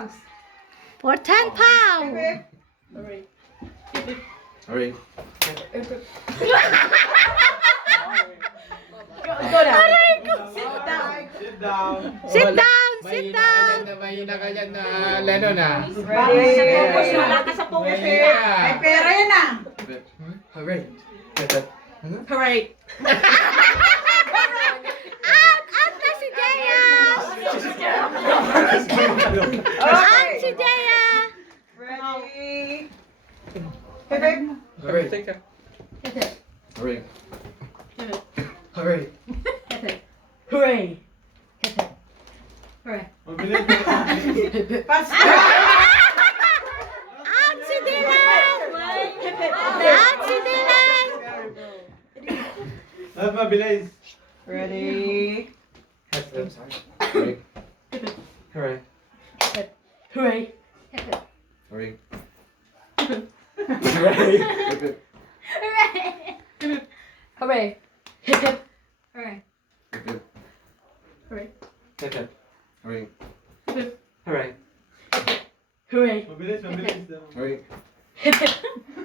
pounds. For 10 pounds. Hip, Hurry. Go down. Sit down. Sit down, sit down. Mahina ka dyan na Lennon ah. Ready. Wala ka sa focus May nila. pera yan ah. Hurry. Hooray! Out na si Jaya. Out si Jaya. Ready. Hurry. Hurry. Hurry. Hooray! Out si Dylan. Out si Dylan. Mabilis. Ready. Hurry. Hurry. Hooray! Hurry. Hooray! Hip hip! Hooray! Hurry. Hooray! Hurry. Hooray! Hooray! Mabilis. Hurry. Hip hip!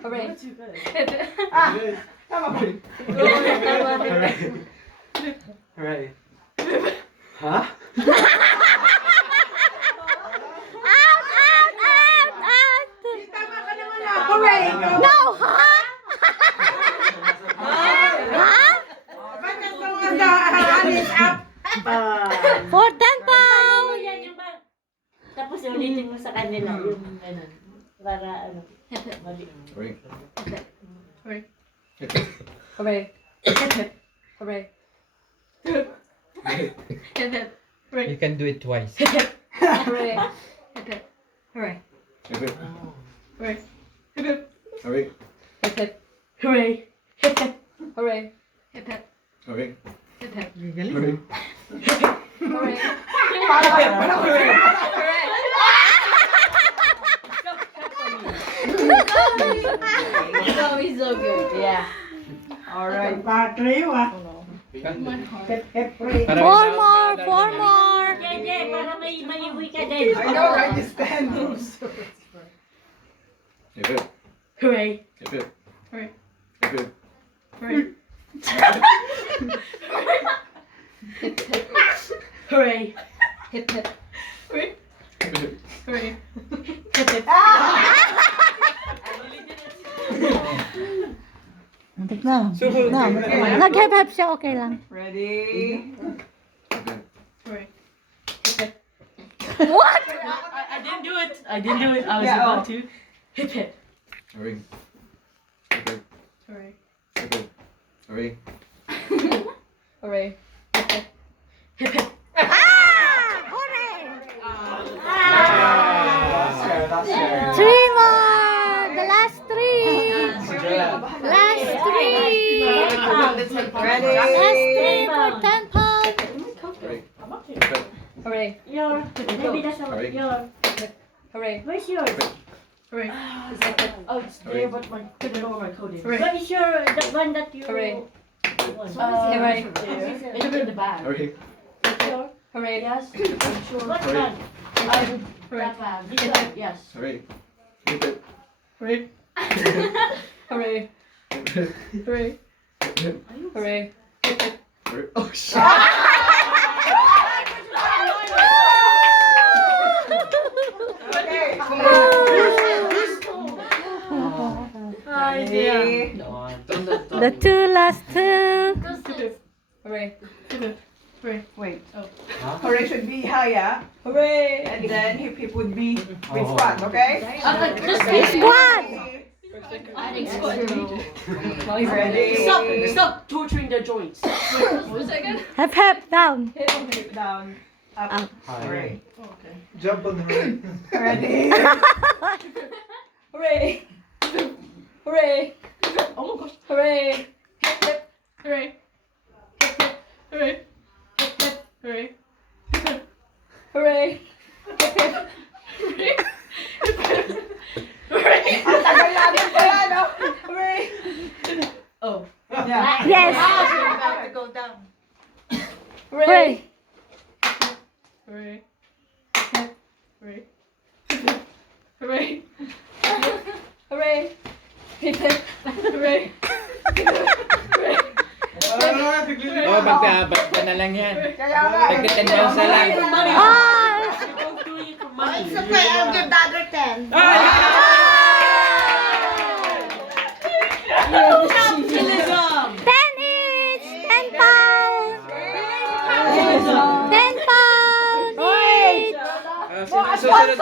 Hooray! Hip hip! Hurry. Huh? Out. Tama ka naman ah. Hooray. No, ha? Ha? Ba't ang hands up? For 10 pounds. Yan yung ba? Tapos ulitin mo sa kanila yung ganun. Para ano. Mali. Hurry. Hooray! Hip. Hooray! Hip hip! Hooray! Hip. Hip hip! Hooray! You can do it twice. Hip hip! Hooray! Hip hip! Hooray! Hip. Hooray! Hip hip! Hurry. Hip hip! Hooray! Hip hip! Hooray! Hip hip! Hurry. Hip hip! Hurry. Hooray! It's so good. Yeah. Alright, patri ah. Four more. Jay, para may maliwi ka din. I know, right? You stand. Hip. Hooray! Hip. Hooray! Hip. Hooray! Hooray! Hip hip! Hooray! Hooray! Hip hip! Nag-hep-hep siya, okay lang. Ready. Hooray! Hip hip! What? I didn't do it! I didn't do it! I was Yeah, about to. Hip hip! Hurry. Hip. Hooray! Hip. Hurry. Hooray! Hip hip! Hip hip! Hooray! That's fair. 3 more. The last 3. Last 3. Ready. Last 3 for 10 pounds. Hurry. Hooray! Your, maybe that's Hooray. your. Hooray! Where's yours? Hooray! Oh, it's there, but my, couldn't know where my code is. Hooray! What is your, the one that you... Hooray. Won? Hooray! It's in the bag. Hurry. Sure? Hooray! Yes? I'm sure. What Hooray. bag? Hooray! That bag. This bag, yes. Hurry. Hip. Hooray! Hooray! Hooray! Hooray! Hurry. Oh shit. Okay. Ready! The 2 last 2. Hooray! Hooray! Wait. Oh. Hooray should be higher. Hooray! And then hip would be with squat, okay? Squad. Adding squat. Ready. Stop torturing the joints. Hep down. Hip down. Up. Up. Hooray. Jump on the right. Ready. Hooray! Hooray! Oh my gosh! Hooray! Hip hip! Hooray! Hip hip! Hooray! Hip hip! Hooray! Hip hip! Hooray! Hip hip! Hooray! Hip hip! Hooray! Ang tagal natin pala, no? Hooray! Oh. Yeah. Yes. About to go down. Hooray! Hooray. Hooray! Hip hip! Hooray! Hooray! Hooray! Hip hip! Hooray! Oh, magka na lang yan. Kaya nga. Tagka 10,000 lang. Ah! It's okay, I'll give the other 10. Capitalism! 10 each! 10 pounds! 10 pounds each! Susunod.